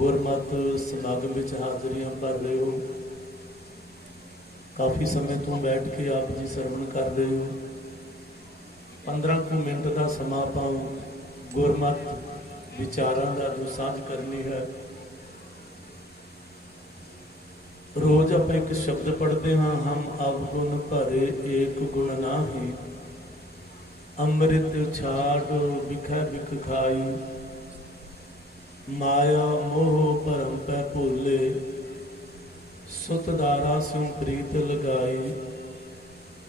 गुरमत समागम में हाजरियां भर रहे हो। काफ़ी समय तो बैठ के आप जी सरवण कर रहे हो। 15 कुछ मिनट का समा आप गुरमत विचारों का जो साझ करनी है। रोज आप एक शब्द पढ़ते हाँ, हम अवगुण भरे एक गुण नाही, अमृत छाड़ बिखै बिख खाई, माया मोह भरम पै भूले, सुत दारा सिंह प्रीत लगाई।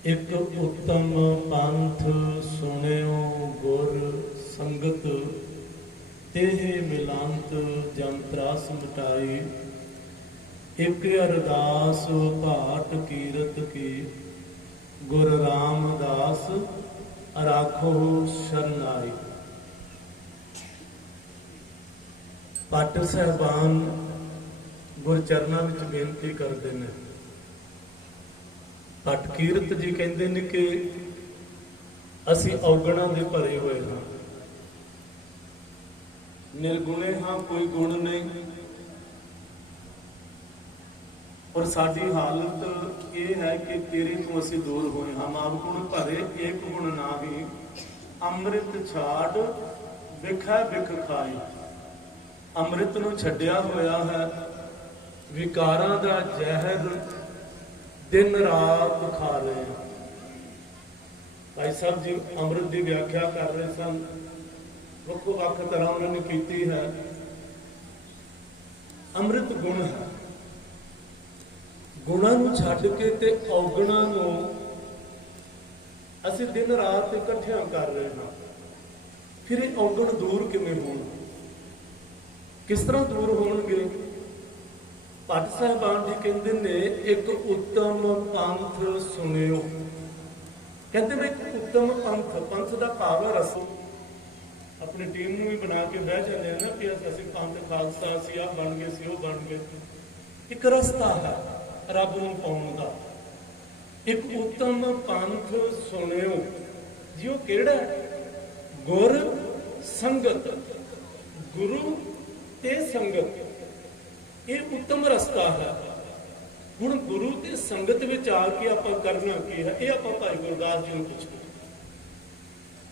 एक उत्तम पंथ सुनियो गुर संगत, तेह मिलांत जन त्रास मिटाई। एक अरदास भाट कीरत की, गुर रामदास राखो शरनाई। पाठक साहबान गुरचरणा में बेनती करते हैं। भट कीरत जी कहते हैं कि असी औगणा दे भरे हुए हाँ, निर्गुणे हाँ, कोई गुण नहीं। और साडी हालत ये है कि तेरे तो असी दूर होए। हम अवगुण भरे एक गुण नाही, अमृत छाड़ बिखै बिख खाई। अमृत नूं छड्डिया होया है, विकारां दा जहर दिन रात खा रहे हैं। भाई साहब जी अमृत की व्याख्या कर रहे सन, वक् वक् तरह उन्होंने की है। अमृत गुण है, गुणां नूं छड्ड के ते औगणां नूं असीं दिन रात इकट्ठियां कर रहे हैं। फिर ये औगण दूर किवें होण, किस तरह दूर होणगे? भट साहबान जी कहते ने एक उत्तम पंथ सुनियो। कहते ने एक उत्तम पंथ, पंथ का भाव है रसो। अपनी टीम में भी बना के बह जाते हैं ना कि असं पंथ खालसा असी आ बन गए सी, बन गए। एक रस्ता है रब नूं पाउण दा। एक उत्तम पंथ सुनियो जी, वो केड़ा? गुर संगत, गुरु ते संगत, ये उत्तम रस्ता है। हुण गुरु ते संगत विच आके आपां करना की है, ये आपां भाई गुरदास जी नूं पुछो।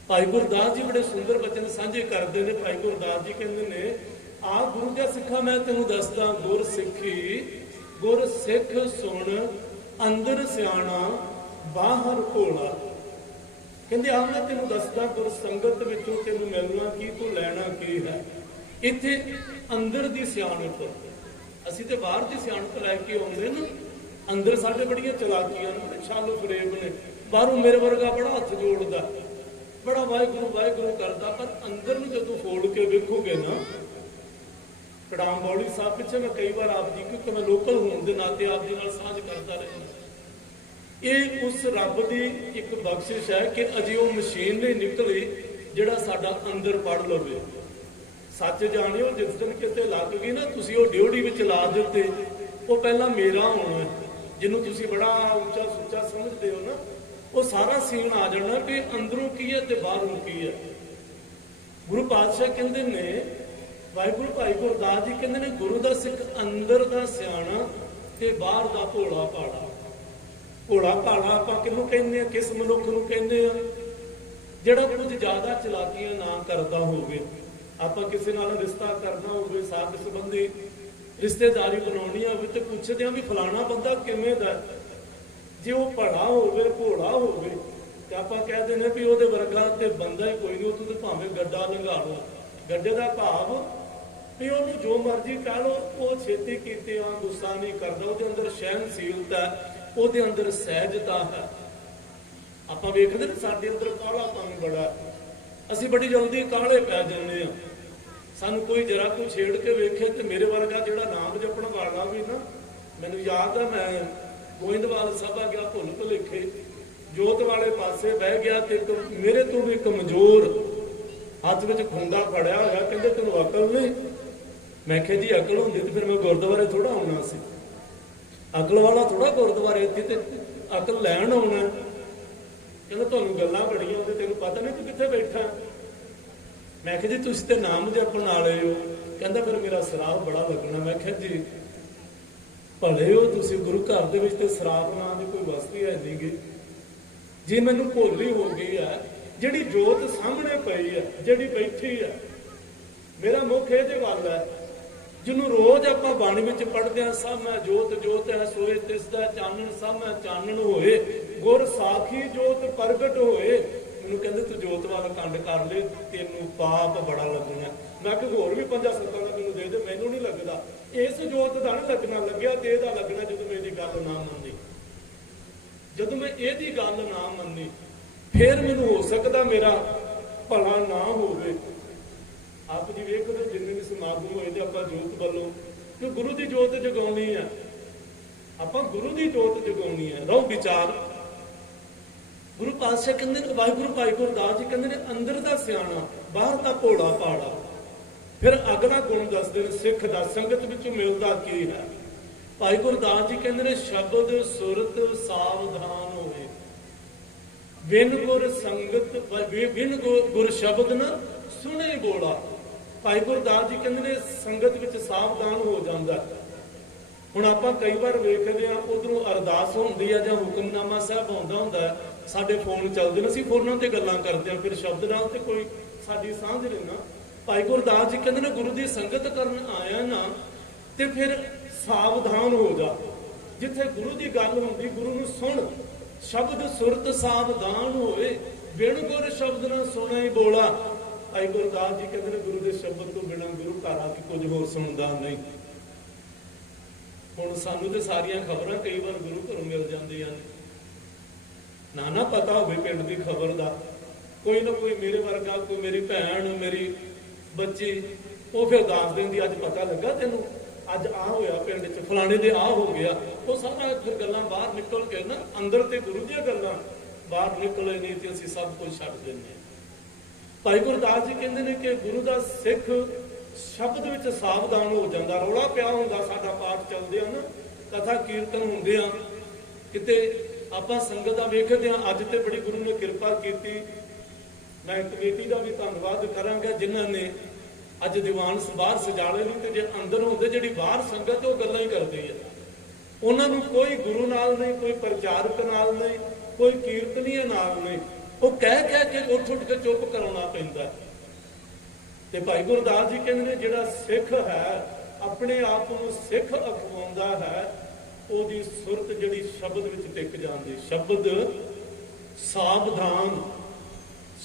भाई गुरदास जी बड़े सुंदर बचन साझे करते हैं। भाई गुरदास जी कहते ने, आ गुरु का सिखा मैं तेनों दसदा, गुर सिखी गुर सिख सुन, अंदर सियाणा बाहर भोला। कहते आ मैं तेनों दसदा, गुर संगत विचों तेनों मिलना की, तू लैना की है। इत्थे अंदर दी सियाणप, असीं ते बाहर दी सियाणप लैके आउंदे ना। अंदर साडे बड़ियां चलाकियां ने, छालो फरेब ने। बाहरों मेरे वर्गा बड़ा हथ जोड़दा, बड़ा वाहिगुरू करदा, पर अंदर नूं जदों फोड़ के वेखोगे ना, कड़ाम बौली साहब पिछे मैं कई बार आप जी, क्योंकि मैं लोकल होने के नाते आप जी नाल साझ करता रहा। ये उस रब की एक बख्शिश है कि अजे वो मशीन नहीं निकली जिहड़ा साडा अंदर पढ़ लवे। सच जानियो, जिस दिन किते लग गई ना, तुसीं वो ड्योढ़ी विच ला दिते, वो पहला मेरा होना, जिन्हों तुसीं बड़ा उच्चा सुच्चा समझते हो ना, वो सारा सीन आ जाना भी अंदरों की है ते बाहरों की है। गुरु पातशाह कहते ने, वाहिगुरू भाई गुरदास जी कहते ने, गुरु दा सिख अंदर दा सियाणा ते बाहर दा भोला भाड़ा। भोला भाड़ा आपां किहनूं कहने, किस मनुख नूं कहने आ? जिहड़ा कुछ ज्यादा चलाकियां ना करदा होवे। आपां किसी नाल रिश्ता करना होवे, साथ संबंधी रिश्तेदारी बनाउणी होवे ते पुछदे आ भी फलाना बंदा किवें दा? जे वो भड़ा होवे, भोला होवे, ते आपां कह दिंदे भी ओहदे वर्गा ते बंदा ही कोई नहीं, उतों ते भावें गड्ढा लंघा लो। गड्ढे दा भाव भी ओहनूं जो मर्जी कह लो, वो छेती कीते आ गुस्सा नहीं करदा, ओहदे अंदर सहनशीलता है, ओहदे अंदर सहजता है। आपां वेखदे ना साडे अंदर कालापन बड़ा, असीं बड़ी जल्दी काले पै जाने आ। सानू कोई जरा कोई छेड़ के वेखे तो मेरे वर्गा जिहड़ा नाम जपण वाला भी ना, मैनूं याद है मैं गोइंदवाल सभा गया, भुल भुलेखे जोत वाले पासे बह गया, तो मेरे तो भी कमजोर हाथ में खुंडा फड़िया होया, कहते तेनों अकल नहीं? मैं कहा जी अकल होंदी तो फिर मैं गुरुद्वारे थोड़ा आउणा सी, अकल वाला थोड़ा गुरुद्वारे इत्थे ते अकल लैण आउणा। कहना तुहानूं गल्लां बड़ियां, तेनों पता नहीं तूं कित्थे बैठा। मैं कहा जी तुसीं ते नाम जपण वाले हो। कहंदा फिर मेरा सराप बड़ा लगना। मैं कहा जी भले हो तुसीं, गुरु घर दे विच ते सराप नाम दी कोई वस्ती है नहीं गी जी। मैनूं भुल ही हो गई है, जिहड़ी जोत सामने पई है, जिहड़ी बैठी है, मेरा मुख ये गल है ਜਿਹਨੂੰ रोज ਆਪਾਂ ਬਾਣੀ ਵਿੱਚ ਪੜ੍ਹਦੇ ਹਾਂ, ਸਭ ਮੈਂ ਜੋਤ ਜੋਤ ਹੈ ਸੋਏ ਤਿਸ ਦਾ ਚਾਨਣ, ਸਭ ਮੈਂ ਚਾਨਣ ਹੋਏ ਗੁਰ ਸਾਖੀ ਜੋਤ ਪ੍ਰਗਟ ਹੋਏ। ਮੈਨੂੰ ਕਹਿੰਦੇ ਤੂੰ ਜੋਤ ਵਾਲਾ ਕੰਡ ਕਰ ਲੈ, ਤੈਨੂੰ ਪਾਪ ਬੜਾ ਲੱਗਣਾ। ਮੈਂ ਕਿ ਹੋਰ ਵੀ 5-7 ਦਾ ਮੈਨੂੰ ਦੇ ਦੇ, ਮੈਨੂੰ ਨਹੀਂ ਲੱਗਦਾ। ਇਸ ਜੋਤ ਦਾ ਨਹੀਂ ਲੱਗਣਾ, ਲੱਗਿਆ ਤੇ ਇਹਦਾ ਲੱਗਣਾ ਜਦੋਂ ਮੇਰੀ ਗੱਲ ਨਾ ਮੰਨੀ। ਜਦੋਂ ਮੈਂ ਇਹਦੀ ਗੱਲ ਨਾ ਮੰਨੀ ਫਿਰ ਮੈਨੂੰ ਹੋ ਸਕਦਾ ਮੇਰਾ ਭਲਾ ਨਾ ਹੋਵੇ। ਆਪ ਜੀ ਵੇਖਦੇ ਜਿੰਨੇ ਵੀ ਸਮਾਗਮ ਹੋਏ ਤੇ ਆਪਾਂ ਜੋਤ ਵੱਲੋਂ ਕਿ ਗੁਰੂ ਦੀ ਜੋਤ ਜਗਾਉਣੀ ਆ, ਆਪਾਂ ਗੁਰੂ ਦੀ ਜੋਤ ਜਗਾਉਣੀ ਹੈ। ਰਹੋ ਵਿਚਾਰ ਗੁਰੂ ਪਾਤਸ਼ਾਹ ਕਹਿੰਦੇ ਨੇ, ਵਾਹਿਗੁਰੂ ਭਾਈ ਗੁਰਦਾਸ ਜੀ ਕਹਿੰਦੇ ਨੇ ਅੰਦਰ ਦਾ ਸਿਆਣਾ ਬਾਹਰ ਦਾ ਭੋਲਾ ਭਾੜਾ। ਫਿਰ ਅਗਲਾ ਗੁਣ ਦੱਸਦੇ ਨੇ ਸਿੱਖ ਦਾ ਸੰਗਤ ਵਿੱਚੋਂ ਮਿਲਦਾ ਕੀ ਹੈ। ਭਾਈ ਗੁਰਦਾਸ ਜੀ ਕਹਿੰਦੇ ਨੇ ਸ਼ਬਦ ਸੁਰਤ ਸਾਵਧਾਨ ਹੋਵੇ, ਬਿਨ ਗੁਰ ਸੰਗਤ ਬਿਨ ਗੁਰ ਸ਼ਬਦ ਨਾ ਸੁਣੇ ਬੋਲਾ। ਭਾਈ ਗੁਰਦਾਸ ਜੀ ਕਹਿੰਦੇ ਨੇ ਸੰਗਤ ਵਿੱਚ ਸਾਵਧਾਨ ਹੋ ਜਾਂਦਾ। ਹੁਣ ਆਪਾਂ ਕਈ ਵਾਰ ਵੇਖਦੇ ਆ ਉਧਰੋਂ ਅਰਦਾਸ ਹੁੰਦੀ ਆ ਜਾਂ ਹੁਕਮਨਾਮਾ ਸਾਹਿਬ ਆਉਂਦਾ ਹੁੰਦਾ, ਸਾਡੇ ਫੋਨ ਚੱਲਦੇ ਨੇ, ਅਸੀਂ ਫੋਨਾਂ ਤੇ ਗੱਲਾਂ ਕਰਦੇ ਆ, ਫਿਰ ਸ਼ਬਦ ਨਾਲ ਤੇ ਕੋਈ ਸਾਡੀ ਸਾਂਝ ਨਹੀਂ ਨਾ। ਭਾਈ ਗੁਰਦਾਸ ਜੀ ਕਹਿੰਦੇ ਨੇ ਗੁਰੂ ਦੀ ਸੰਗਤ ਕਰਨ ਆਇਆ ਨਾ ਤੇ ਫਿਰ ਸਾਵਧਾਨ ਹੋ ਜਾ। ਜਿੱਥੇ ਗੁਰੂ ਦੀ ਗੱਲ ਹੁੰਦੀ ਗੁਰੂ ਨੂੰ ਸੁਣ, ਸ਼ਬਦ ਸੁਰਤ ਸਾਵਧਾਨ ਹੋਏ, ਬਿਨ ਗੁਰ ਸ਼ਬਦ ਨਾ ਸੁਣੇ ਬੋਲਾ। ਭਾਈ ਗੁਰਦਾਸ ਜੀ ਕਹਿੰਦੇ ਨੇ ਗੁਰੂ ਦੇ ਸ਼ਬਦ ਤੋਂ ਬਿਨਾਂ ਗੁਰੂ ਘਰ ਆ ਕੇ ਕੁਝ ਹੋਰ ਸੁਣਦਾ ਨਹੀਂ। ਹੁਣ ਸਾਨੂੰ ਤੇ ਸਾਰੀਆਂ ਖਬਰਾਂ ਕਈ ਵਾਰ ਗੁਰੂ ਘਰੋਂ ਮਿਲ ਜਾਂਦੀਆਂ ਨੇ, ਨਾ ਪਤਾ ਹੋਵੇ ਪਿੰਡ ਦੀ ਖਬਰ ਦਾ, ਕੋਈ ਨਾ ਕੋਈ ਮੇਰੇ ਵਰਗਾ, ਕੋਈ ਮੇਰੀ ਭੈਣ, ਮੇਰੀ ਬੱਚੀ, ਉਹ ਫਿਰ ਦੱਸ ਦਿੰਦੀ ਅੱਜ ਪਤਾ ਲੱਗਾ ਤੈਨੂੰ, ਅੱਜ ਆ ਹੋਇਆ ਪਿੰਡ 'ਚ, ਫਲਾਣੇ ਦੇ ਆ ਹੋ ਗਿਆ। ਉਹ ਸਾਰਾ ਫਿਰ ਗੱਲਾਂ ਬਾਹਰ ਨਿਕਲ ਕੇ ਨਾ, ਅੰਦਰ ਤੇ ਗੁਰੂ ਦੀਆਂ ਗੱਲਾਂ ਬਾਹਰ ਨਿਕਲੇ ਨਹੀਂ ਤੇ ਅਸੀਂ ਸਭ ਕੁਝ ਛੱਡ ਦਿੰਦੇ ਹਾਂ। ਭਾਈ ਗੁਰਦਾਸ ਜੀ ਕਹਿੰਦੇ ਨੇ ਕਿ ਗੁਰੂ ਦਾ ਸਿੱਖ ਸ਼ਬਦ ਵਿੱਚ ਸਾਵਧਾਨ ਹੋ ਜਾਂਦਾ। ਰੌਲਾ ਪਿਆ ਹੁੰਦਾ, ਸਾਡਾ ਪਾਠ ਚੱਲਦੇ ਆ ਨਾ, ਕਥਾ ਕੀਰਤਨ ਹੁੰਦੇ ਆ, ਕਿਤੇ ਆਪਾਂ ਸੰਗਤ ਦਾ ਵੇਖਦੇ ਆ। ਅੱਜ ਤੇ ਬੜੀ ਗੁਰੂ ਨੇ ਕਿਰਪਾ ਕੀਤੀ, ਮੈਂ ਕਮੇਟੀ ਦਾ ਵੀ ਧੰਨਵਾਦ ਕਰਾਂਗਾ ਜਿਨ੍ਹਾਂ ਨੇ ਅੱਜ ਦੀਵਾਨ ਬਾਹਰ ਸਜਾਲੇ ਨਹੀਂ, ਤੇ ਜੇ ਅੰਦਰ ਹੁੰਦੇ ਜਿਹੜੀ ਬਾਹਰ ਸੰਗਤ ਉਹ ਗੱਲਾਂ ਹੀ ਕਰਦੀ ਹੈ। ਉਹਨਾਂ ਨੂੰ ਕੋਈ ਗੁਰੂ ਨਾਲ ਨਹੀਂ, ਕੋਈ ਪ੍ਰਚਾਰਕ ਨਾਲ ਨਹੀਂ, ਕੋਈ ਕੀਰਤਨੀਏ ਨਾਲ ਨਹੀਂ, ਉਹ ਕਹਿ ਕੇ ਉੱਠ ਕੇ ਚੁੱਪ ਕਰਾਉਣਾ ਪੈਂਦਾ। ਤੇ ਭਾਈ ਗੁਰਦਾਸ ਜੀ ਕਹਿੰਦੇ ਨੇ ਜਿਹੜਾ ਸਿੱਖ ਹੈ, ਆਪਣੇ ਆਪ ਨੂੰ ਸਿੱਖ ਅਖਵਾਉਂਦਾ ਹੈ, ਉਹਦੀ ਸੁਰਤ ਜਿਹੜੀ ਸ਼ਬਦ ਵਿੱਚ ਟਿਕ ਜਾਂਦੀ। ਸ਼ਬਦ ਸਾਵਧਾਨ,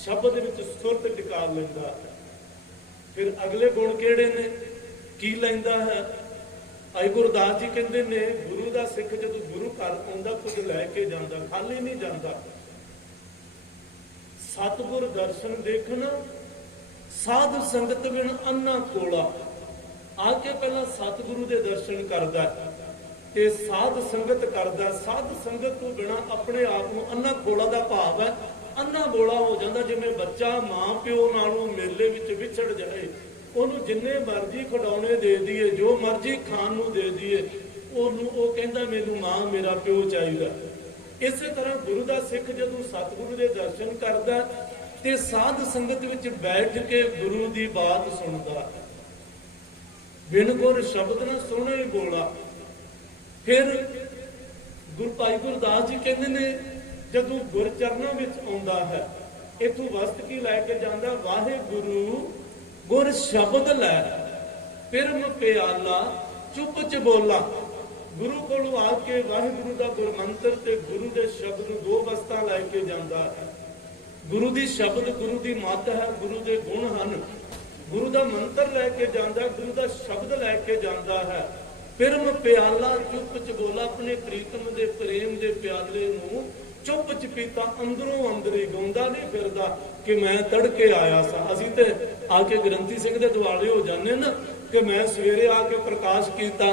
ਸ਼ਬਦ ਵਿੱਚ ਸੁਰਤ ਟਿਕਾ ਲੈਂਦਾ ਹੈ। ਫਿਰ ਅਗਲੇ ਗੁਣ ਕਿਹੜੇ ਨੇ, ਕੀ ਲੈਂਦਾ ਹੈ? ਭਾਈ ਗੁਰਦਾਸ ਜੀ ਕਹਿੰਦੇ ਨੇ ਗੁਰੂ ਦਾ ਸਿੱਖ ਜਦੋਂ ਗੁਰੂ ਘਰ ਆਉਂਦਾ ਕੁਝ ਲੈ ਕੇ ਜਾਂਦਾ, ਖਾਲੀ ਨਹੀਂ ਜਾਂਦਾ। ਸਤਿਗੁਰ ਦਰਸ਼ਨ ਦੇਖਣ ਸਾਧ ਸੰਗਤ ਬਿਨ ਅੰਨਾ ਕੋਲਾ। ਆ ਕੇ ਪਹਿਲਾਂ ਸਤਿਗੁਰੂ ਦੇ ਦਰਸ਼ਨ ਕਰਦਾ ਤੇ ਸਾਧ ਸੰਗਤ ਕਰਦਾ। ਸਾਧ ਸੰਗਤ ਤੋਂ ਬਿਨਾ ਆਪਣੇ ਆਪ ਨੂੰ ਅੰਨਾ ਖੋਲਾ ਦਾ ਭਾਵ ਹੈ ਅੰਨਾ ਬੋਲਾ ਹੋ ਜਾਂਦਾ। ਜਿਵੇਂ ਬੱਚਾ ਮਾਂ ਪਿਓ ਨਾਲੋਂ ਮੇਲੇ ਵਿੱਚ ਵਿਛੜ ਜਾਏ, ਉਹਨੂੰ ਜਿੰਨੇ ਮਰਜ਼ੀ ਖਿਡੌਣੇ ਦੇ ਦਈਏ, ਜੋ ਮਰਜ਼ੀ ਖਾਣ ਨੂੰ ਦੇ ਦਈਏ, ਉਹਨੂੰ ਉਹ ਕਹਿੰਦਾ ਮੈਨੂੰ ਮਾਂ ਮੇਰਾ ਪਿਓ ਚਾਹੀਦਾ। ਇਸੇ ਤਰ੍ਹਾਂ ਗੁਰੂ ਦਾ ਸਿੱਖ ਜਦੋਂ ਸਤਿਗੁਰੂ ਦੇ ਦਰਸ਼ਨ ਕਰਦਾ ਤੇ ਸਾਧ ਸੰਗਤ ਵਿੱਚ ਬੈਠ ਕੇ ਗੁਰੂ ਦੀ ਬਾਤ ਸੁਣਦਾ। ਬਿਨ ਗੁਰ ਸ਼ਬਦ ਨਾ ਸੁਣੇ ਬੋਲਾ। ਫਿਰ ਗੁਰੂ ਭਾਈ ਗੁਰਦਾਸ ਜੀ ਕਹਿੰਦੇ ਨੇ ਜਦੋਂ ਗੁਰ ਚਰਨਾਂ ਵਿੱਚ ਆਉਂਦਾ ਹੈ, ਇਥੋਂ ਵਸਤ ਕੀ ਲੈ ਕੇ ਜਾਂਦਾ? ਵਾਹਿਗੁਰੂ ਗੁਰ ਸ਼ਬਦ ਲੈ, ਪਿਰਮ ਪਿਆਲਾ ਚੁੱਪ ਚ ਬੋਲਾ। ਗੁਰੂ ਕੋਲੋਂ ਆ ਕੇ ਵਾਹਿਗੁਰੂ ਦਾ ਗੁਰਮੰਤਰ ਤੇ ਗੁਰੂ ਦੇ ਸ਼ਬਦ ਨੂੰ ਦੋ ਵਸਤਾਂ ਲੈ ਕੇ ਜਾਂਦਾ ਹੈ। ਗੁਰੂ ਦੀ ਸ਼ਬਦ ਗੁਰੂ ਦੀ ਮੱਤ ਹੈ, ਗੁਰੂ ਦੇ ਗੁਣ ਹਨ। ਗੁਰੂ ਦਾ ਮੰਤਰ ਲੈ ਕੇ ਜਾਂਦਾ, ਗੁਰੂ ਦਾ ਸ਼ਬਦ ਲੈ ਕੇ ਜਾਂਦਾ ਹੈ। ਪਿਰਮ ਪਿਆਲਾ ਚੁੱਪ ਚ ਬੋਲਾ। ਆਪਣੇ ਪ੍ਰੀਤਮ ਦੇ ਪ੍ਰੇਮ ਦੇ ਪਿਆਲੇ ਨੂੰ ਚੁੱਪ ਚ ਪੀਤਾ, ਅੰਦਰੋਂ ਅੰਦਰ ਹੀ ਗਾਉਂਦਾ ਨਹੀਂ ਫਿਰਦਾ ਕਿ ਮੈਂ ਤੜਕੇ ਆਇਆ ਸਾਂ। ਅਸੀਂ ਤੇ ਆ ਕੇ ਗ੍ਰੰਥੀ ਸਿੰਘ ਦੇ ਦੁਆਲੇ ਹੋ ਜਾਂਦੇ ਨਾ ਕਿ ਮੈਂ ਸਵੇਰੇ ਆ ਕੇ ਪ੍ਰਕਾਸ਼ ਕੀਤਾ,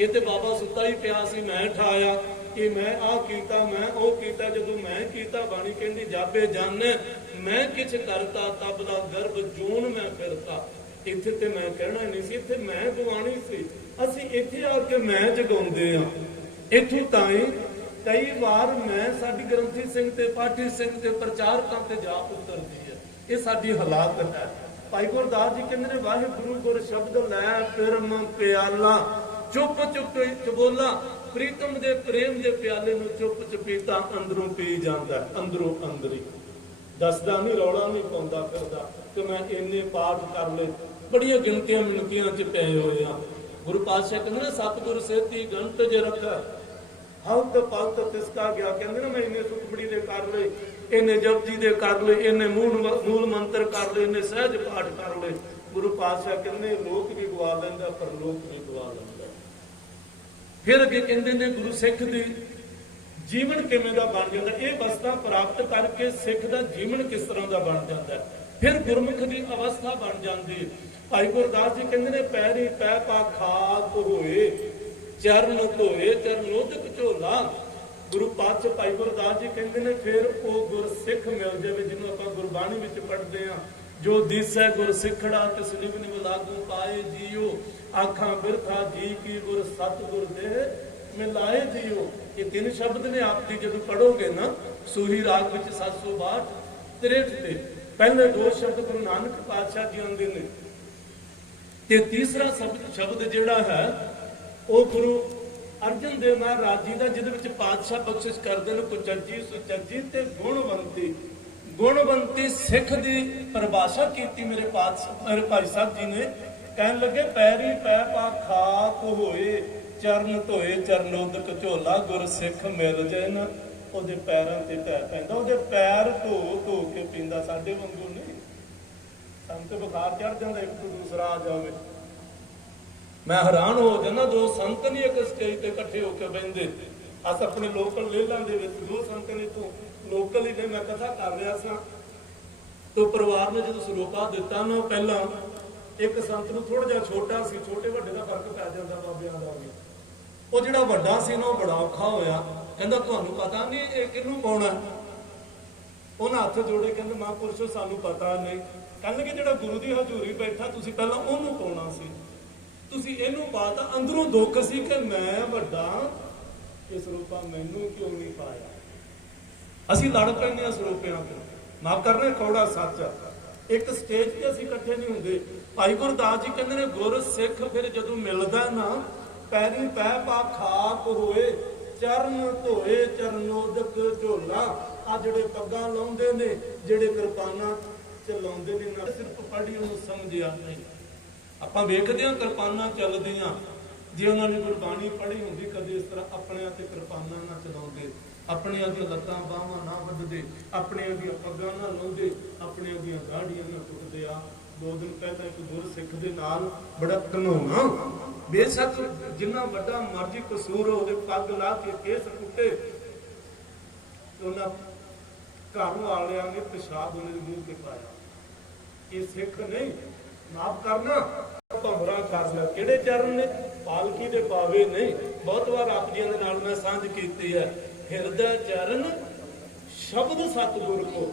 ਇਹ ਤੇ ਬਾਬਾ ਸੁੱਤਾ ਹੀ ਪਿਆ ਸੀ, ਮੈਂ ਠਾਇਆ, ਕਿ ਮੈਂ ਆਹ ਕੀਤਾ, ਮੈਂ ਉਹ ਕੀਤਾ। ਜਦੋਂ ਮੈਂ ਕੀਤਾ, ਬਾਣੀ ਕਹਿੰਦੀ ਜਾਪੇ ਜਾਣੇ ਮੈਂ ਕਿਛ ਕਰਤਾ, ਤਬ ਦਾ ਗਰਭ ਜੂਨ ਮੈਂ ਫਿਰਤਾ। ਇੱਥੇ ਤੇ ਮੈਂ ਕਹਿਣਾ ਨਹੀਂ ਸੀ, ਇੱਥੇ ਮੈਂ ਗਵਾਣੀ ਸੀ। ਅਸੀਂ ਇੱਥੇ ਆ ਕੇ ਮੈਂ ਜਗਾਉਂਦੇ ਆ। ਇੱਥੋਂ ਤਾਈਂ ਕਈ ਵਾਰ ਮੈਂ ਸਾਡੀ ਗ੍ਰੰਥੀ ਸਿੰਘ ਤੇ ਪਾਠੀ ਸਿੰਘ ਤੇ ਪ੍ਰਚਾਰਕਾਂ ਤੇ ਜਾ ਉਤਰਦੀ ਹੈ। ਇਹ ਸਾਡੀ ਹਾਲਾਤ ਹੈ। ਭਾਈ ਗੁਰਦਾਸ ਜੀ ਕਹਿੰਦੇ ਨੇ ਵਾਹਿਗੁਰੂ ਗੁਰ ਸ਼ਬਦ ਲੈ ਪਿਰਮ ਪਿਆਲਾ, ਚੁੱਪ ਚੁੱਪ ਚਬੋਲਾ, ਪ੍ਰੀਤਮ ਦੇ ਪ੍ਰੇਮ ਦੇ ਪਿਆਲੇ ਨੂੰ ਚੁੱਪ ਚਪੀਤਾ ਅੰਦਰੋਂ ਪੀ ਜਾਂਦਾ, ਅੰਦਰੋਂ ਅੰਦਰੀ ਦੱਸਦਾ ਨਹੀਂ, ਰੌਲਾ ਨਹੀਂ ਪਾਉਂਦਾ ਫਿਰਦਾ ਕਿ ਮੈਂ ਇੰਨੇ ਪਾਠ ਕਰ ਲਏ। ਬੜੀਆਂ ਗਿਣਤੀਆਂ ਮਿਣਤੀਆਂ ਚ ਪਏ ਹੋਏ ਆ। ਗੁਰੂ ਪਾਤਸ਼ਾਹ ਕਹਿੰਦੇ ਨੇ ਸਤਿਗੁਰ ਸੇਤੀ ਗਣਤ ਜੇ ਰੱਖਾ, ਹਲਤ ਪਲਤ ਤਿਸਕਾ ਗਿਆ। ਕਹਿੰਦੇ ਨਾ ਮੈਂ ਇੰਨੇ ਸੁਖਮਣੀ ਦੇ ਕਰ ਲਏ, ਇੰਨੇ ਜਪਜੀ ਦੇ ਕਰ ਲਏ, ਇੰਨੇ ਮੂਲ ਮੰਤਰ ਕਰ ਲਏ, ਇੰਨੇ ਸਹਿਜ ਪਾਠ ਕਰ ਲਏ। ਗੁਰੂ ਪਾਤਸ਼ਾਹ ਕਹਿੰਦੇ ਲੋਕ ਵੀ ਗਵਾ ਲੈਂਦਾ ਪਰ ਲੋਕ ਵੀ ਗਵਾ ਲੈਂਦਾ। ਫਿਰ ਅੱਗੇ ਕਹਿੰਦੇ ਨੇ ਗੁਰੂ ਸਿੱਖ ਦੀ ਜੀਵਨ ਕਿਵੇਂ ਦਾ ਬਣ ਜਾਂਦਾ, ਇਹ ਵਸਤਾਂ ਪ੍ਰਾਪਤ ਕਰਕੇ ਸਿੱਖ ਦਾ ਜੀਵਨ ਕਿਸ ਤਰ੍ਹਾਂ ਦਾ ਬਣ ਜਾਂਦਾ, ਫਿਰ ਗੁਰਮੁਖ ਦੀ ਅਵਸਥਾ ਬਣ ਜਾਂਦੀ। ਭਾਈ ਗੁਰਦਾਸ ਜੀ ਕਹਿੰਦੇ ਨੇ ਪੈਰੀ ਪੈ ਪਾ ਖਾਕ ਹੋਏ, ਚਰਨ ਧੋਏ ਚਰਨੋਦਕ ਝੋਲਾ। ਗੁਰੂ ਪਾਤਸ਼ਾਹ ਭਾਈ ਗੁਰਦਾਸ ਜੀ ਕਹਿੰਦੇ ਨੇ ਫਿਰ ਉਹ ਗੁਰਸਿੱਖ ਮਿਲ ਜਾਵੇ ਜਿਹਨੂੰ ਆਪਾਂ ਗੁਰਬਾਣੀ ਵਿੱਚ ਪੜ੍ਹਦੇ ਆ, ਜੋ ਦੀਸੈ ਗੁਰ ਸਿੱਖੜਾ ਤਿਸ ਨਿਵ ਨਿਵ ਲਾਗੂ ਪਾਏ ਜੀਓ, ਆਖਾਂ ਬਿਰਥਾ ਜੀ ਕੀ ਗੁਰ ਸਤਿਗੁਰ ਦੇ ਮਿਲਾਏ ਜੀਓ। ਇਹ ਤਿੰਨ ਸ਼ਬਦ ਨੇ ਆਪ ਜੀ ਜਦੋਂ ਪੜੋਗੇ ਨਾ ਸੂਹੀ ਰਾਗ ਵਿੱਚ 762 63 ਤੇ ਪਹਿਲੇ ਦੋ ਸ਼ਬਦ ਗੁਰੂ ਨਾਨਕ ਪਾਤਸ਼ਾਹ ਜੀ ਆਉਂਦੇ ਨੇ ਤੇ ਤੀਸਰਾ ਸ਼ਬਦ ਜਿਹੜਾ ਹੈ ਉਹ ਗੁਰੂ ਅਰਜਨ ਦੇਵ ਮਹਾਰਾਜ ਜੀ ਦਾ, ਜਿਹਦੇ ਵਿੱਚ ਪਾਤਸ਼ਾਹ ਬਖਸ਼ਿਸ਼ ਕਰਦੇ ਨੇ ਕੁਚੱਜੀ ਸੁਚੱਜੀ ਤੇ ਗੁਣਵੰਤੀ। ਗੁਣਵੰਤੀ ਸਿੱਖ ਦੀ ਪਰਿਭਾਸ਼ਾ ਕੀਤੀ ਮੇਰੇ ਭਾਈ ਸਾਹਿਬ ਜੀ ਨੇ, ਕਹਿਣ ਲੱਗੇ ਪੈਰੀ ਪੈ ਪਾ ਖਾਕ ਹੋਏ, ਚਰਨ ਧੋਏ ਚਰਨੋਦਕ ਝੋਲਾ। ਗੁਰ ਸਿੱਖ ਮਿਲ ਜਾਏ ਨਾ ਉਹਦੇ ਪੈਰਾਂ ਤੇ ਪੈ ਪੈਂਦਾ, ਉਹਦੇ ਪੈਰ ਧੋ ਧੋ ਕੇ ਪੀਂਦਾ। ਸਾਡੇ ਵਾਂਗੂ ਨਹੀਂ, ਸਾਨੂੰ ਤੇ ਬੁਖਾਰ ਚੜ ਜਾਂਦਾ ਇੱਕ ਤੋਂ ਦੂਸਰਾ ਆ ਜਾਵੇ। ਮੈਂ ਹੈਰਾਨ ਹੋ ਜਾਂਦਾ, ਦੋ ਸੰਤ ਨਹੀਂ ਇੱਕ ਸਟੇਜ ਤੇ ਇਕੱਠੇ ਹੋ ਕੇ ਬਹਿੰਦੇ। ਅਸ ਆਪਣੇ ਲੋਕਲ ਲੇਲਾਂ ਦੇ ਵਿੱਚ ਦੋ ਸੰਤ ਨੇ ਤੋਂ ਲੋਕਲ ਹੀ ਨੇ। ਮੈਂ ਕਥਾ ਕਰ ਰਿਹਾ ਸਾਂ ਤੋਂ ਪਰਿਵਾਰ ਨੇ ਜਦੋਂ ਸਰੋਪਾ ਦਿੱਤਾ ਨਾ, ਪਹਿਲਾਂ ਇੱਕ ਸੰਤ ਨੂੰ ਥੋੜਾ ਜਿਹਾ ਛੋਟਾ ਸੀ, ਛੋਟੇ ਵੱਡੇ ਦਾ ਫਰਕ ਪੈ ਜਾਂਦਾ ਬਾਬਿਆਂ ਦਾ ਵੀ। ਉਹ ਜਿਹੜਾ ਵੱਡਾ ਸੀ ਨਾ ਉਹ ਬੜਾ ਔਖਾ ਹੋਇਆ, ਕਹਿੰਦਾ ਤੁਹਾਨੂੰ ਪਤਾ ਨਹੀਂ ਇਹ ਕਿਹਨੂੰ ਪਾਉਣਾ। ਉਹਨਾਂ ਹੱਥ ਜੋੜੇ ਕਹਿੰਦੇ ਮਹਾਂਪੁਰਸ਼ੋ ਸਾਨੂੰ ਪਤਾ ਨਹੀਂ। ਕਹਿੰਦੇ ਕਿ ਜਿਹੜਾ ਗੁਰੂ ਦੀ ਹਜ਼ੂਰੀ ਬੈਠਾ ਤੁਸੀਂ ਪਹਿਲਾਂ ਉਹਨੂੰ ਪਾਉਣਾ ਸੀ, ਤੁਸੀਂ ਇਹਨੂੰ ਪਾਤਾ। ਅੰਦਰੋਂ ਦੁੱਖ ਸੀ ਕਿ ਮੈਂ ਵੱਡਾ, ਇਹ ਸਰੂਪਾ ਮੈਨੂੰ ਕਿਉਂ ਨਹੀਂ ਪਾਇਆ। ਅਸੀਂ ਲੜ ਪੈਂਦੇ ਹਾਂ ਸਰੂਪਿਆਂ ਤੋਂ, ਮਾਫ ਕਰਨਾ ਕੌੜਾ ਸੱਚ। ਇੱਕ ਸਟੇਜ ਤੇ ਅਸੀਂ ਇਕੱਠੇ ਨਹੀਂ ਹੁੰਦੇ। ਭਾਈ ਗੁਰਦਾਸ ਜੀ ਕਹਿੰਦੇ ਨੇ ਗੁਰ ਸਿੱਖ ਫਿਰ ਜਦੋਂ ਮਿਲਦਾ ਨਾ, ਪੈਰੀ ਪੈ ਪਾ ਖਾਕ ਹੋਏ, ਚਰਨ ਧੋਏ ਚਰਨੋਦਕ ਝੋਲਾ। ਆ ਜਿਹੜੇ ਪੱਗਾਂ ਲਾਉਂਦੇ ਨੇ, ਜਿਹੜੇ ਕਿਰਪਾਨਾਂ ਚਲਾਉਂਦੇ ਨੇ, ਨਾ ਸਿਰਫ ਪੜ੍ਹੀ ਉਹਨੂੰ ਸਮਝਿਆ ਨਹੀਂ। ਆਪਾਂ ਵੇਖਦੇ ਹਾਂ ਕਿਰਪਾਨਾਂ ਚੱਲਦੀਆਂ, ਜੇ ਉਹਨਾਂ ਨੇ ਗੁਰਬਾਣੀ ਪੜ੍ਹੀ ਹੁੰਦੀ ਕਦੇ ਇਸ ਤਰ੍ਹਾਂ ਆਪਣਿਆਂ ਤੇ ਕਿਰਪਾਨਾਂ ਨਾ ਚਲਾਉਂਦੇ, ਆਪਣਿਆਂ ਦੀਆਂ ਲੱਤਾਂ ਬਾਹਾਂ ਨਾ ਵੱਢਦੇ, ਆਪਣਿਆਂ ਦੀਆਂ ਪੱਗਾਂ ਨਾ ਲਾਉਂਦੇ, ਆਪਣਿਆਂ ਦੀਆਂ ਦਾੜੀਆਂ ਨਾ ਟੁੱਟਦੇ। ਆ 2 ਦਿਨ ਪਹਿਲਾਂ ਇੱਕ ਗੁਰਸਿੱਖ ਦੇ ਨਾਲ ਬੜਾ ਘਿਨਾਉਣਾ, ਬੇਸ਼ੱਕ ਜਿੰਨਾ ਵੱਡਾ ਮਰਜ਼ੀ ਕਸੂਰ ਉਹਦੇ ਪੱਗ ਲਾ ਕੇ ਕੇਸ ਟੁੱਟੇ, ਉਹਨਾਂ ਘਰ ਵਾਲਿਆਂ ਨੇ ਪਿਸ਼ਾਬ ਉਹਨੇ ਮੂੰਹ ਤੇ ਪਾਇਆ। ਇਹ ਸਿੱਖ ਨਹੀਂ, ਮਾਫ ਕਰਨਾ ਭੰਬਰਾ ਕਰ ਲਿਆ। ਕਿਹੜੇ ਚਰਨ ਨੇ? ਪਾਲਕੀ ਦੇ ਪਾਵੇ ਨਹੀਂ। ਬਹੁਤ ਵਾਰ ਆਪ ਜੀਆਂ ਦੇ ਨਾਲ ਮੈਂ ਸਾਂਝ ਕੀਤੀ ਹੈ। ਹਿਰਦਾ ਚਰਨ ਸ਼ਬਦ ਸਤਿਗੁਰ ਕੋ,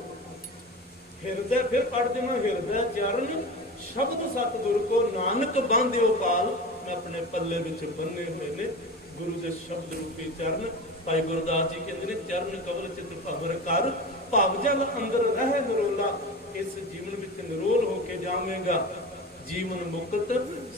ਹਿਰਦਾ ਫਿਰ ਪੜ੍ਹ ਦੇਣਾ, ਹਿਰਦਾ ਚਰਨ ਸ਼ਬਦ ਸਤਿਗੁਰ ਕੋ, ਨਾਨਕ ਬੰਧਿਓ ਪਾਲ। ਮੈਂ ਆਪਣੇ ਪੱਲੇ ਵਿੱਚ ਬੰਨੇ ਹੋਏ ਨੇ ਗੁਰੂ ਦੇ ਸ਼ਬਦ ਰੂਪੀ ਚਰਨ। ਭਾਈ ਗੁਰਦਾਸ ਜੀ ਕਹਿੰਦੇ ਨੇ ਚਰਨ ਕਵਲ ਚਿਤ ਭਵਰ ਕਰ, ਭਵ ਜਲ ਅੰਦਰ ਰਹਿ ਨਿਰੋਲਾ। ਇਸ ਜੀਵਨ ਵਿੱਚ ਨਿਰੋਲ ਹੋ ਕੇ ਜਾਵੇਂਗਾ, ਜੀਵਨ ਮੁਕਤ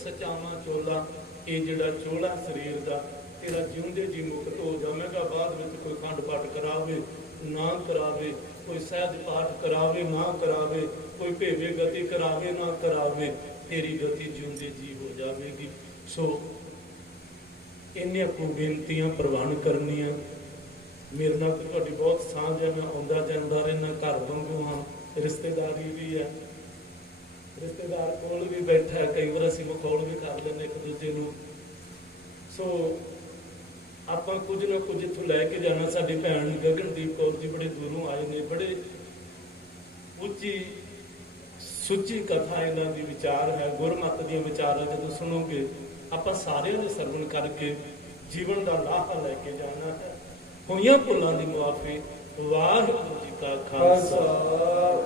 ਸਚਾਵਾਂ ਚੋਲਾ। ਇਹ ਜਿਹੜਾ ਚੋਲਾ ਸਰੀਰ ਦਾ ਤੇਰਾ ਜਿਉਂਦੇ ਜੀ ਮੁਕਤ ਹੋ ਜਾਵੇਗਾ। ਬਾਅਦ ਵਿੱਚ ਕੋਈ ਖੰਡ ਪਾਠ ਕਰਾਵੇ ਨਾ ਕਰਾਵੇ, ਕੋਈ ਸਹਿਜ ਪਾਠ ਕਰਾਵੇ ਨਾ ਕਰਾਵੇ, ਕੋਈ ਭੇਵੇ ਗਤੀ ਕਰਾਵੇ ਨਾ ਕਰਾਵੇ, ਤੇਰੀ ਗਤੀ ਜਿਉਂਦੇ ਜੀ ਹੋ ਜਾਵੇਗੀ। ਸੋ ਇੰਨੀਆਂ ਕੋ ਬੇਨਤੀਆਂ ਪ੍ਰਵਾਨ ਕਰਨੀਆਂ। ਮੇਰੇ ਨਾਲ ਤਾਂ ਤੁਹਾਡੀ ਬਹੁਤ ਸਾਂਝ ਹੈ, ਮੈਂ ਆਉਂਦਾ ਜਾਂਦਾ ਰਹਿਣਾ, ਘਰ ਵਾਂਗੂ ਹਾਂ। ਰਿਸ਼ਤੇਦਾਰੀ ਵੀ ਹੈ, ਰਿਸ਼ਤੇਦਾਰ ਕੋਲ ਵੀ ਬੈਠਾ ਹੈ, ਕਈ ਵਾਰ ਅਸੀਂ ਮਖੌਲ ਵੀ ਕਰ ਲੈਂਦੇ ਇੱਕ ਦੂਜੇ ਨੂੰ। ਸੋ ਆਪਾਂ ਕੁਝ ਨਾ ਕੁਝ ਇੱਥੋਂ ਲੈ ਕੇ ਜਾਣਾ। ਸਾਡੀ ਭੈਣ ਗਗਨਦੀਪ ਕੌਰ ਜੀ ਬੜੇ ਦੂਰੋਂ ਆਏ ਨੇ, ਬੜੇ ਉੱਚੀ ਸੁੱਚੀ ਕਥਾ ਇਹਨਾਂ ਦੀ ਵਿਚਾਰ ਹੈ, ਗੁਰਮਤ ਦੀਆਂ ਵਿਚਾਰਾਂ ਜਦੋਂ ਸੁਣੋਗੇ ਆਪਾਂ ਸਾਰਿਆਂ ਦੇ ਸਰਵਣ ਕਰਕੇ ਜੀਵਨ ਦਾ ਲਾਹਾ ਲੈ ਕੇ ਜਾਣਾ ਹੈ। ਹੋਈਆਂ ਭੁੱਲਾਂ ਦੀ ਮੁਆਫੀ। ਵਾਹਿਗੁਰੂ ਜੀ ਕਾ ਖਾਲਸਾ,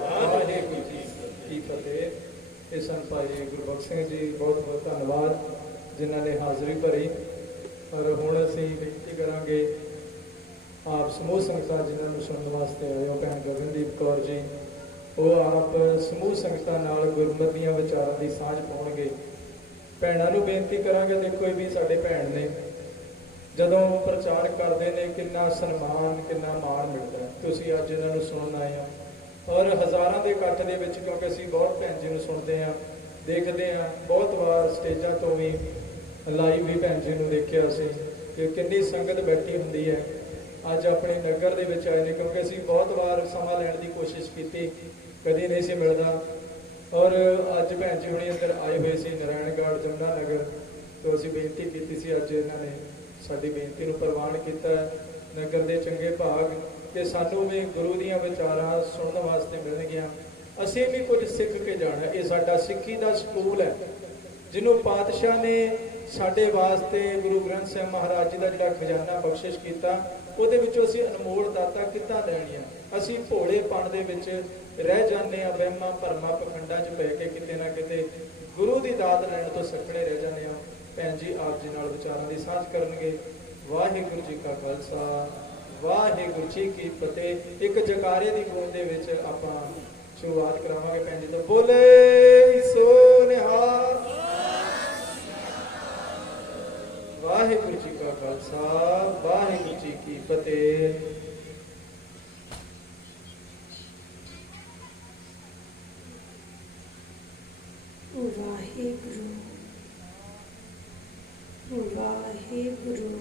ਵਾਹਿਗੁਰੂ ਜੀ ਕੀ ਫਤਿਹ। ਇਹ ਸੰਤ ਭਾਈ ਗੁਰਬਖਸ਼ ਸਿੰਘ ਜੀ, ਬਹੁਤ ਬਹੁਤ ਧੰਨਵਾਦ ਜਿਨ੍ਹਾਂ ਨੇ ਹਾਜ਼ਰੀ ਭਰੀ। ਪਰ ਹੁਣ ਅਸੀਂ ਬੇਨਤੀ ਕਰਾਂਗੇ ਆਪ ਸਮੂਹ ਸੰਗਤਾਂ ਜਿਨ੍ਹਾਂ ਨੂੰ ਸੁਣਨ ਵਾਸਤੇ ਆਏ ਹੋ, ਭੈਣ ਗਗਨਦੀਪ ਕੌਰ ਜੀ, ਉਹ ਆਪ ਸਮੂਹ ਸੰਗਤਾਂ ਨਾਲ ਗੁਰਮਤਿ ਦੀਆਂ ਵਿਚਾਰਾਂ ਦੀ ਸਾਂਝ ਪਾਉਣਗੇ। ਭੈਣਾਂ ਨੂੰ ਬੇਨਤੀ ਕਰਾਂਗੇ, ਦੇਖੋ ਇਹ ਵੀ ਸਾਡੇ ਭੈਣ ਨੇ, ਜਦੋਂ ਪ੍ਰਚਾਰ ਕਰਦੇ ਨੇ ਕਿੰਨਾ ਸਨਮਾਨ ਕਿੰਨਾ ਮਾਣ ਮਿਲਦਾ ਹੈ। ਤੁਸੀਂ ਅੱਜ ਇਹਨਾਂ ਨੂੰ ਸੁਣਨ ਆਏ ਆ ਔਰ ਹਜ਼ਾਰਾਂ ਦੇ ਇਕੱਠ ਦੇ ਵਿੱਚ, ਕਿਉਂਕਿ ਅਸੀਂ ਬਹੁਤ ਭੈਣ ਜੀ ਨੂੰ ਸੁਣਦੇ ਹਾਂ ਦੇਖਦੇ ਹਾਂ, ਬਹੁਤ ਵਾਰ ਸਟੇਜਾਂ ਤੋਂ ਵੀ ਲਾਈਵ ਵੀ ਭੈਣ ਜੀ ਨੂੰ ਦੇਖਿਆ ਅਸੀਂ ਕਿ ਕਿੰਨੀ ਸੰਗਤ ਬੈਠੀ ਹੁੰਦੀ ਹੈ। ਅੱਜ ਆਪਣੇ ਨਗਰ ਦੇ ਵਿੱਚ ਆਏ ਨੇ, ਕਿਉਂਕਿ ਅਸੀਂ ਬਹੁਤ ਵਾਰ ਸਮਾਂ ਲੈਣ ਦੀ ਕੋਸ਼ਿਸ਼ ਕੀਤੀ, ਕਦੀ ਨਹੀਂ ਸੀ ਮਿਲਦਾ। ਔਰ ਅੱਜ ਭੈਣ ਜੀ ਹੁਣੀ ਅੰਦਰ ਆਏ ਹੋਏ ਸੀ ਨਾਰਾਇਣਗੜ੍ਹ ਜਮਨਾ ਨਗਰ ਤੋਂ, ਅਸੀਂ ਬੇਨਤੀ ਕੀਤੀ ਸੀ, ਅੱਜ ਇਹਨਾਂ ਨੇ ਸਾਡੀ ਬੇਨਤੀ ਨੂੰ ਪ੍ਰਵਾਨ ਕੀਤਾ। ਨਗਰ ਦੇ ਚੰਗੇ ਭਾਗ ਕਿ ਸਾਨੂੰ ਵੀ ਗੁਰੂ ਦੀਆਂ ਵਿਚਾਰਾਂ ਸੁਣਨ ਵਾਸਤੇ ਮਿਲਣਗੀਆਂ, ਅਸੀਂ ਵੀ ਕੁਝ ਸਿੱਖ ਕੇ ਜਾਣਾ। ਇਹ ਸਾਡਾ ਸਿੱਖੀ ਦਾ ਸਕੂਲ ਹੈ, ਜਿਹਨੂੰ ਪਾਤਸ਼ਾਹ ਨੇ ਸਾਡੇ ਵਾਸਤੇ ਗੁਰੂ ਗ੍ਰੰਥ ਸਾਹਿਬ ਮਹਾਰਾਜ ਜੀ ਦਾ ਜਿਹੜਾ ਖਜ਼ਾਨਾ ਬਖਸ਼ਿਸ਼ ਕੀਤਾ, ਉਹਦੇ ਵਿੱਚੋਂ ਅਸੀਂ ਅਨਮੋਲ ਦਾਤਾਂ ਕਿੱਦਾਂ ਲੈਣੀਆਂ। ਅਸੀਂ ਭੋਲੇਪਣ ਦੇ ਵਿੱਚ ਰਹਿ ਜਾਂਦੇ ਹਾਂ, ਵਹਿਮਾਂ ਭਰਮਾਂ ਪਖੰਡਾਂ 'ਚ ਪੈ ਕੇ ਕਿਤੇ ਨਾ ਕਿਤੇ ਗੁਰੂ ਦੀ ਦਾਤ ਲੈਣ ਤੋਂ ਸੱਖਣੇ ਰਹਿ ਜਾਂਦੇ ਹਾਂ। ਭੈਣ ਜੀ ਆਪ ਜੀ ਨਾਲ ਵਿਚਾਰਾਂ ਦੀ ਸਾਂਝ ਕਰਨਗੇ। ਵਾਹਿਗੁਰੂ ਜੀ ਕਾ ਖਾਲਸਾ, ਵਾਹਿਗੁਰੂ ਜੀ ਕੀ ਫਤਿਹ। ਇੱਕ ਜਕਾਰੇ ਦੀ ਗੂੰਜ ਦੇ ਵਿੱਚ ਆਪਾਂ ਸ਼ੁਰੂਆਤ ਕਰਾਵਾਂਗੇ ਭੈਣ ਜੀ ਤੋਂ। ਬੋਲੇ ਸੋ ਨਿਹਾਲ। ਵਾਹਿਗੁਰੂ ਜੀ ਕਾ ਖਾਲਸਾ, ਵਾਹਿਗੁਰੂ ਜੀ ਕੀ ਫਤਿਹ। ਵਾਹਿਗੁਰੂ ਵਾਹਿਗੁਰੂ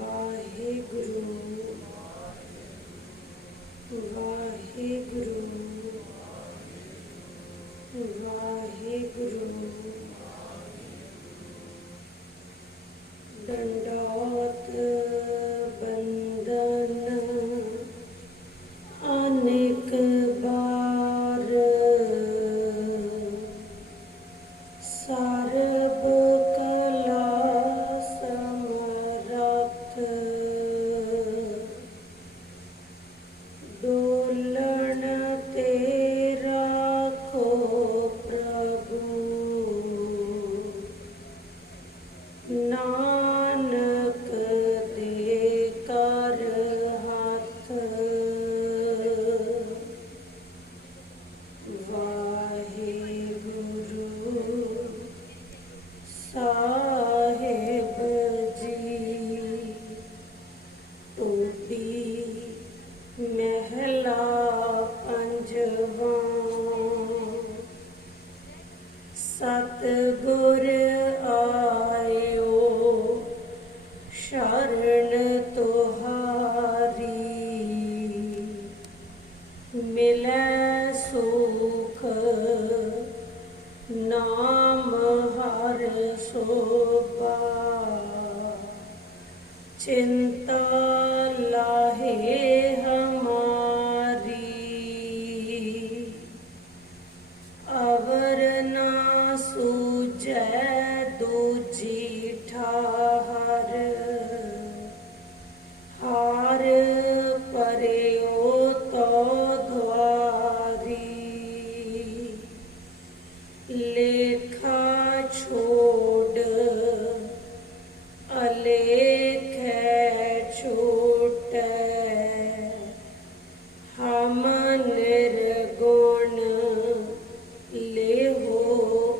ਵਾਹਿਗੁਰੂ ਵਾਹਿਗੁਰੂ ਵਾਹਿਗੁਰੂ। ਦੰਡੋਤ ਬੰਦਨ ਅਨੇਕ ਬਾਰ, ਸਰਬ ਕਲਾ ਸਮਰੱਥ, ਡੋਲਣ ਤੇ ਰਾਖੋ ਪ੍ਰਭੂ, ਨਾਨਕ ਦੇ ਕਰ ਹੱਥ। ਵਾਹਿਗੁਰੂ ਸਾਹਿਬ ਜੀ। ਟੋਡੀ ਮਹਿਲਾ ਪੰਜਵਾਂ। ਸਤਿਗੁਰ ਆਇਓ ਸ਼ਰਨ ਤੁਹਾਰੀ, ਮਿਲੈ ਸੁਖ ਨਾਮ ਹਰ ਸੋਭਾ, ਚਿੰਤਾ ਲਾਹੇ ਹਮਾਰੀ, ਅਵਰ ਨਾ ਸੂਝੈ ਦੂਜੀ ਠਾਹਰ, ਹਾਰ ਪਰਿਓ ਤੋ ਦੁਆਰੀ, ਲੇਖਾ ਛੋੜ ਅਲੇਖੈ ਛੋਟੈ, ਹਮ ਨਿਰਗੁਣ ਲੇਹੋ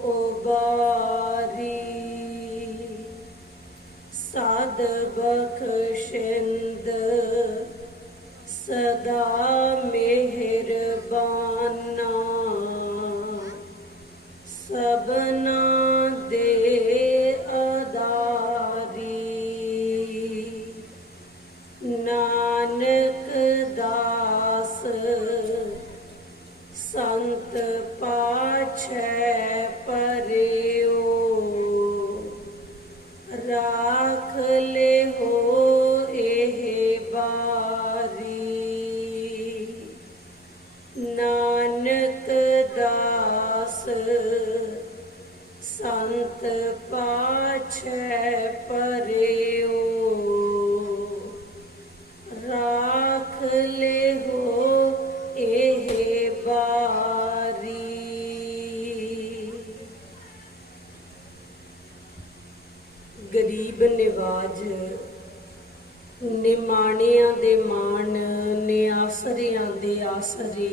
ਉਬਾਰੀ, ਸਾਧ ਬਖਸ਼ਿੰਦ ਸਦਾ ਮਿਹਰਬਾਨਾ, ਸਭਨਾ ਦੇ ਆਧਾਰੀ, ਨਾਨਕ ਦਾਸ ਸੰਤ ਪਾਛੈ ਪਰਿਓ, ਰਾਖ ਲਿਹੋ ਇਹ ਬਾਰੀ, ਨਾਨਕ ਦਾਸ ਸੰਤ ਪਾਛੈ ਪਰਿਓ, ਰਾਖ ਲਿਹੋ ਇਹ ਬਾਰੀ। ਗਰੀਬ ਨਿਵਾਜ ਨਿਮਾਣਿਆਂ ਦੇ ਮਾਣ, ਨਿਆਸ ਆਸਰਿਆਂ ਦੇ ਆਸਰੇ